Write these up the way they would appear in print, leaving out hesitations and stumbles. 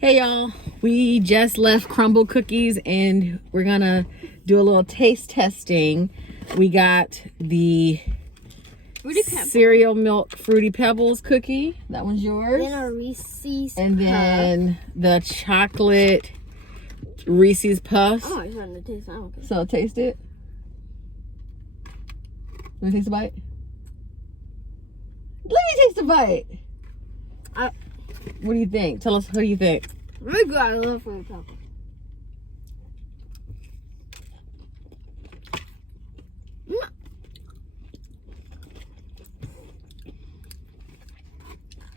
Hey y'all, we just left Crumbl cookies and we're gonna do a little taste testing. We got the cereal milk Fruity Pebbles cookie. That one's yours. Then a Reese's and then the chocolate Reese's Puffs. I'm always trying to taste it. I don't care. So taste it. Let me taste a bite. Let me taste a bite. What do you think? Tell us, what do you think? Really good. I love Fruity Pebbles.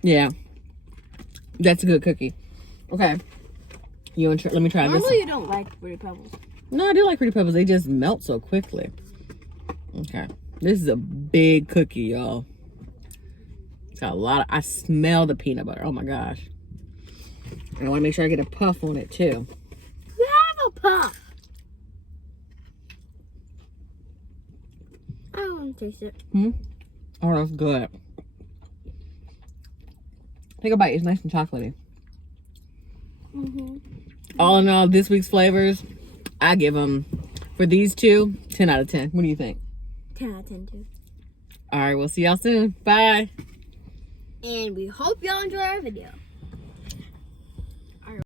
Yeah, that's a good cookie. Okay, you want to let me try this? Normally you don't like Fruity Pebbles. No, I do like Fruity Pebbles. They just melt so quickly. Okay, this is a big cookie, y'all. It's got a lot of, I smell the peanut butter. Oh my gosh. And I want to make sure I get a puff on it too. You have a puff. I don't want to taste it. Oh, that's good. Take a bite. It's nice and chocolatey. All in all, this week's flavors, I give them, for these two, 10 out of 10. What do you think? 10 out of 10 too. All right, we'll see y'all soon. Bye. And we hope y'all enjoy our video.